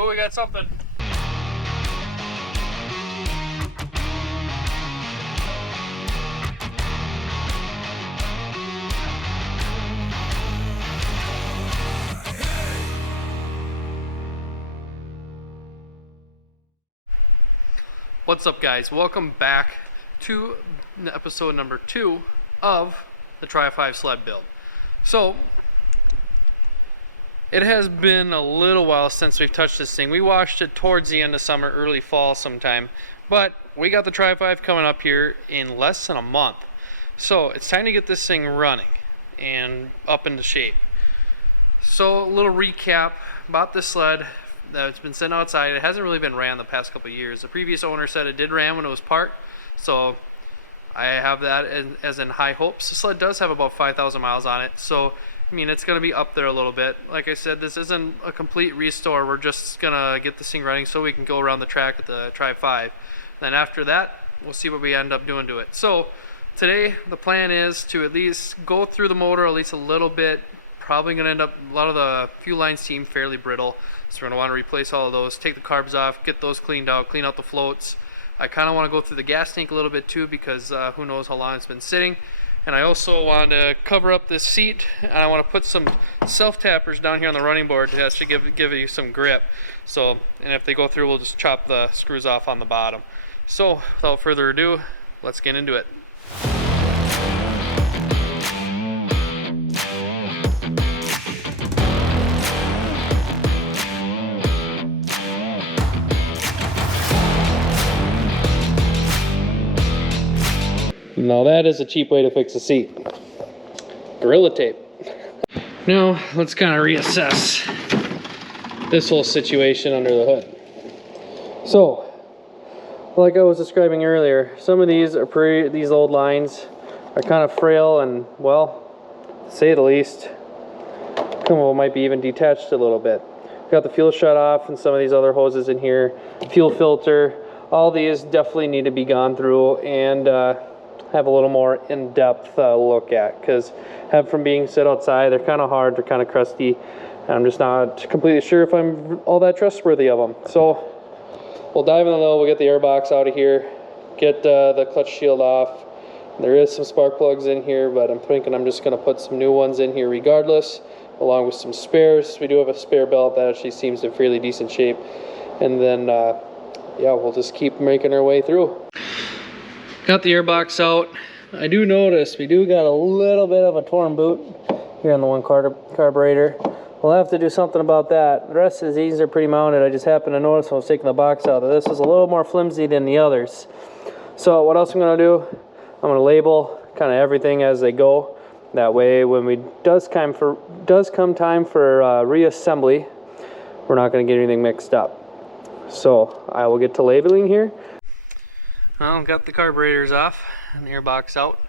Oh, we got something. What's up, guys? Welcome back to episode number 2 of the Tri 5 sled build. So it has been a little while since we've touched this thing. We washed it towards the end of summer, early fall sometime, but we got the Tri 5 coming up here in less than a month. So it's time to get this thing running and up into shape. So a little recap about this sled. It's been sitting outside. It hasn't really been ran the past couple of years. The previous owner said it did ran when it was parked, so I have that as in high hopes. The sled does have about 5,000 miles on it, so I mean it's going to be up there a little bit. Like I said, this isn't a complete restore. We're just going to get this thing running so we can go around the track with the Tri 5. Then after that, we'll see what we end up doing to it. So today the plan is to at least go through the motor at least a little bit. Probably going to end up, a lot of the fuel lines seem fairly brittle, so we're going to want to replace all of those, take the carbs off, get those cleaned out, clean out the floats. I kind of want to go through the gas tank a little bit too, because who knows how long it's been sitting. And I also want to cover up this seat, and I want to put some self-tappers down here on the running board to actually give you some grip. So, and if they go through, we'll just chop the screws off on the bottom. So without further ado, let's get into it. Now that is a cheap way to fix a seat. Gorilla tape. Now let's kind of reassess this whole situation under the hood. So, like I was describing earlier, some of these old lines are kind of frail and, well, to say the least, might be even detached a little bit. Got the fuel shut off and some of these other hoses in here, fuel filter. All these definitely need to be gone through and have a little more in-depth look at, because from being sit outside, they're kind of hard, they're kind of crusty, and I'm just not completely sure if I'm all that trustworthy of them. So we'll dive in a little, we'll get the air box out of here, get the clutch shield off. There is some spark plugs in here, but I'm thinking I'm just going to put some new ones in here regardless, along with some spares. We do have a spare belt that actually seems in fairly decent shape, and then yeah, we'll just keep making our way through. Got the airbox out. I do notice we do got a little bit of a torn boot here on the one carburetor. We'll have to do something about that. The rest of these are pretty mounted. I just happened to notice when I was taking the box out that this is a little more flimsy than the others. So what else I'm going to do, I'm going to label kind of everything as they go. That way when we does come time for reassembly, we're not going to get anything mixed up. So I will get to labeling here. Well, got the carburetors off and the airbox out.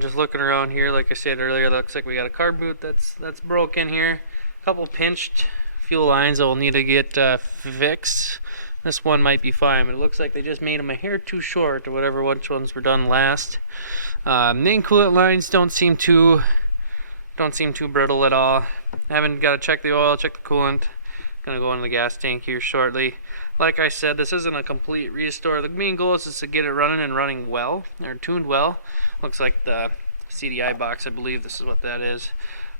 Just looking around here, like I said earlier, looks like we got a carb boot that's broken here. A couple pinched fuel lines that will need to get fixed. This one might be fine, but it looks like they just made them a hair too short, or which ones were done last. Main coolant lines don't seem too brittle at all. I haven't got to check the oil, check the coolant. Gonna go into the gas tank here shortly. Like I said, this isn't a complete restore. The main goal is just to get it running and running well, or tuned well. Looks like the CDI box, I believe this is what that is.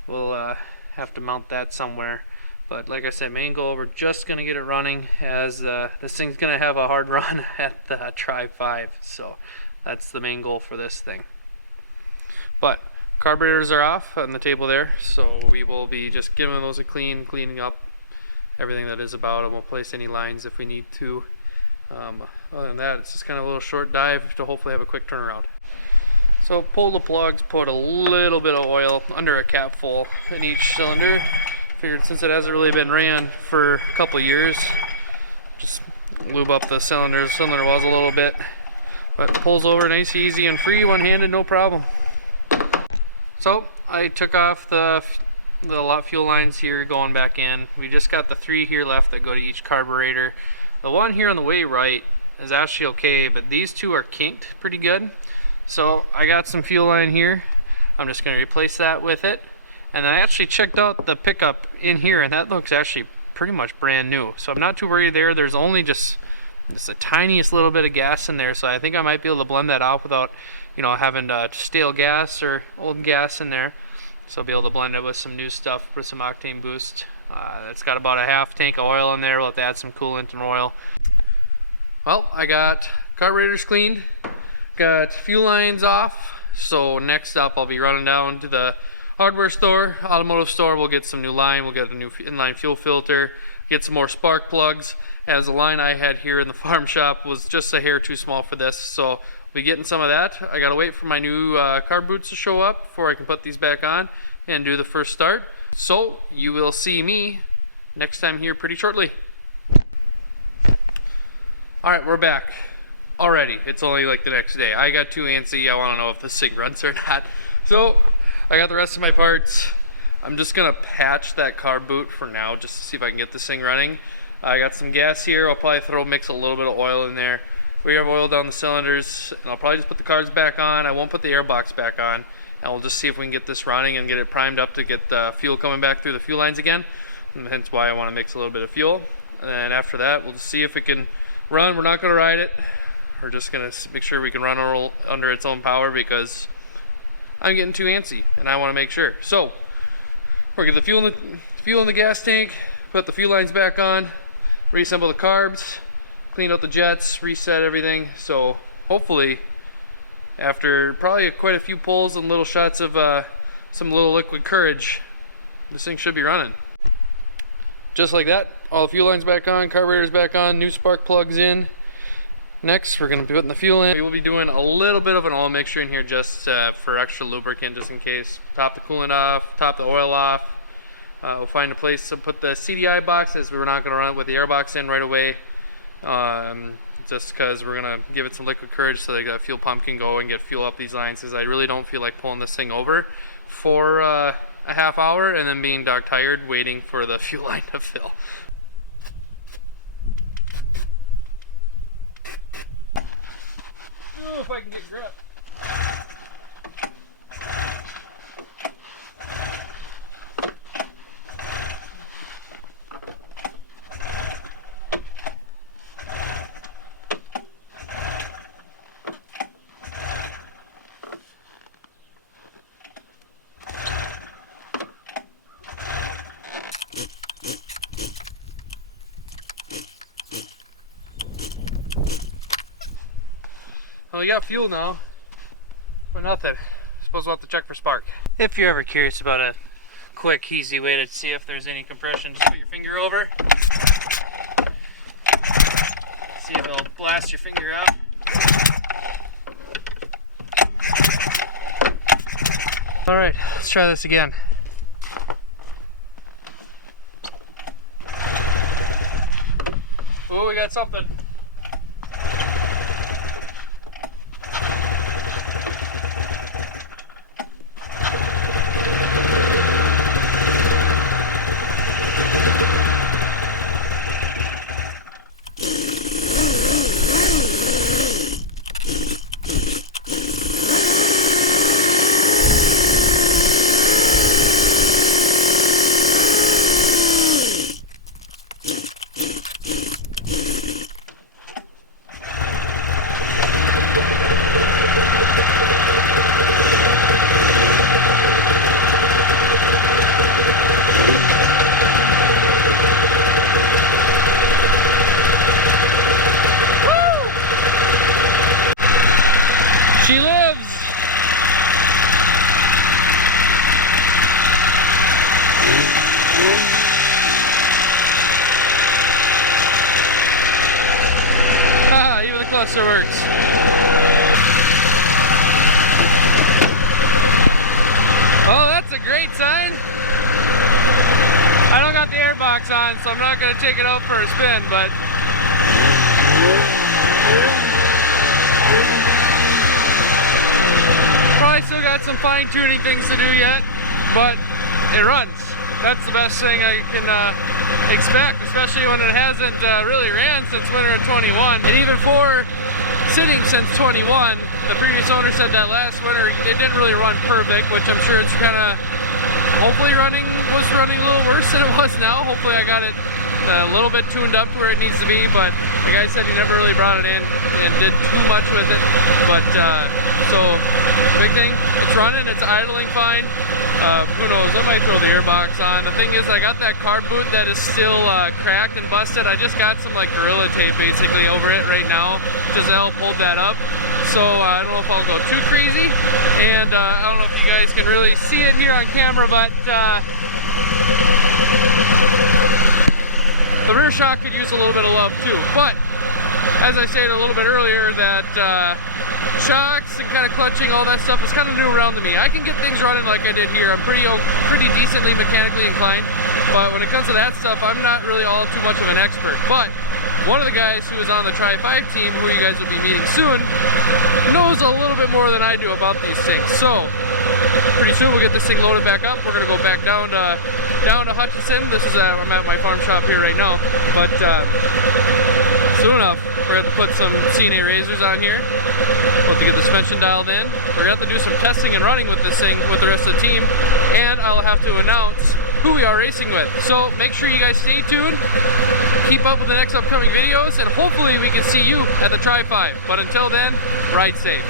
We'll have to mount that somewhere. But like I said, main goal, we're just gonna get it running, as this thing's gonna have a hard run at the Tri 5. So that's the main goal for this thing. But carburetors are off on the table there, so we will be just giving those a cleaning up everything that is about them. We'll place any lines if we need to. Other than that, it's just kind of a little short dive to hopefully have a quick turnaround. So pull the plugs, put a little bit of oil under a cap full in each cylinder. Figured since it hasn't really been ran for a couple years, just lube up the cylinder walls a little bit. But it pulls over nice, easy, and free, one-handed, no problem. So I took off the fuel lines here going back in. We just got the 3 here left that go to each carburetor. The one here on the way right is actually okay, but these 2 are kinked pretty good. So I got some fuel line here. I'm just going to replace that with it. And I actually checked out the pickup in here, and that looks actually pretty much brand new. So I'm not too worried there. There's only just the tiniest little bit of gas in there, so I think I might be able to blend that out without, you know, having stale gas or old gas in there. So I'll be able to blend it with some new stuff, with some octane boost. It's got about a half tank of oil in there. We'll have to add some coolant and oil. Well, I got carburetors cleaned, got fuel lines off. So next up, I'll be running down to the hardware store, automotive store. We'll get some new line. We'll get a new inline fuel filter, get some more spark plugs, as the line I had here in the farm shop was just a hair too small for this. So we'll be getting some of that. I gotta wait for my new carb boots to show up before I can put these back on and do the first start. So you will see me next time here pretty shortly. All right, we're back already. It's only like the next day. I got too antsy. I want to know if this thing runs or not. So I got the rest of my parts. I'm just gonna patch that carb boot for now, just to see if I can get this thing running. I got some gas here. I'll probably mix a little bit of oil in there. We have oil down the cylinders, and I'll probably just put the carbs back on. I won't put the air box back on, and we'll just see if we can get this running and get it primed up to get the fuel coming back through the fuel lines again. And hence why I want to mix a little bit of fuel. And then after that, we'll just see if it can run. We're not going to ride it. We're just going to make sure we can run under its own power, because I'm getting too antsy and I want to make sure. So we're going to get the fuel in the gas tank, put the fuel lines back on, reassemble the carbs, clean out the jets, reset everything. So hopefully, after probably quite a few pulls and little shots of some little liquid courage, this thing should be running. Just like that, all the fuel lines back on, carburetors back on, new spark plugs in. Next, we're going to be putting the fuel in. We will be doing a little bit of an oil mixture in here just for extra lubricant, just in case. Top the coolant off, top the oil off. We'll find a place to put the CDI box, as we're not going to run it with the air box in right away. Just because we're going to give it some liquid courage so that fuel pump can go and get fuel up these lines, because I really don't feel like pulling this thing over for a half hour and then being dog tired waiting for the fuel line to fill. Oh, if I can get grip. Well, we got fuel now, but nothing. Suppose we'll have to check for spark. If you're ever curious about a quick, easy way to see if there's any compression, just put your finger over. See if it'll blast your finger out. All right, let's try this again. Oh, we got something. She lives! Ah, even the cluster works. Oh, that's a great sign. I don't got the air box on, so I'm not going to take it out for a spin, but probably still got some fine-tuning things to do yet, but it runs. That's the best thing I can expect, especially when it hasn't really ran since winter of 21. And even for sitting since 21, the previous owner said that last winter it didn't really run perfect, which I'm sure it's kind of hopefully running was running a little worse than it was now. Hopefully I got it a little bit tuned up to where it needs to be, but the guy said he never really brought it in and did too much with it. But so big thing, it's running, it's idling fine. Who knows, I might throw the airbox on. The thing is, I got that carb boot that is still cracked and busted. I just got some like Gorilla Tape basically over it right now just to help hold that up. So I don't know if I'll go too crazy, and I don't know if you guys can really see it here on camera, but the rear shock could use a little bit of love too. But as I said a little bit earlier, that shocks and kind of clutching, all that stuff is kind of new around to me. I can get things running like I did here. I'm pretty decently mechanically inclined, but when it comes to that stuff, I'm not really all too much of an expert. But one of the guys who is on the Tri 5 team, who you guys will be meeting soon, knows a little bit more than I do about these things. So pretty soon we'll get this thing loaded back up. We're gonna go back down to Hutchinson. This is I'm at my farm shop here right now, but soon enough we're gonna have to put some CNA razors on here. We'll have to get the suspension dialed in. We're gonna have to do some testing and running with this thing with the rest of the team, and I'll have to announce who we are racing with. So make sure you guys stay tuned, keep up with the next upcoming videos, and hopefully we can see you at the Tri 5. But until then, ride safe.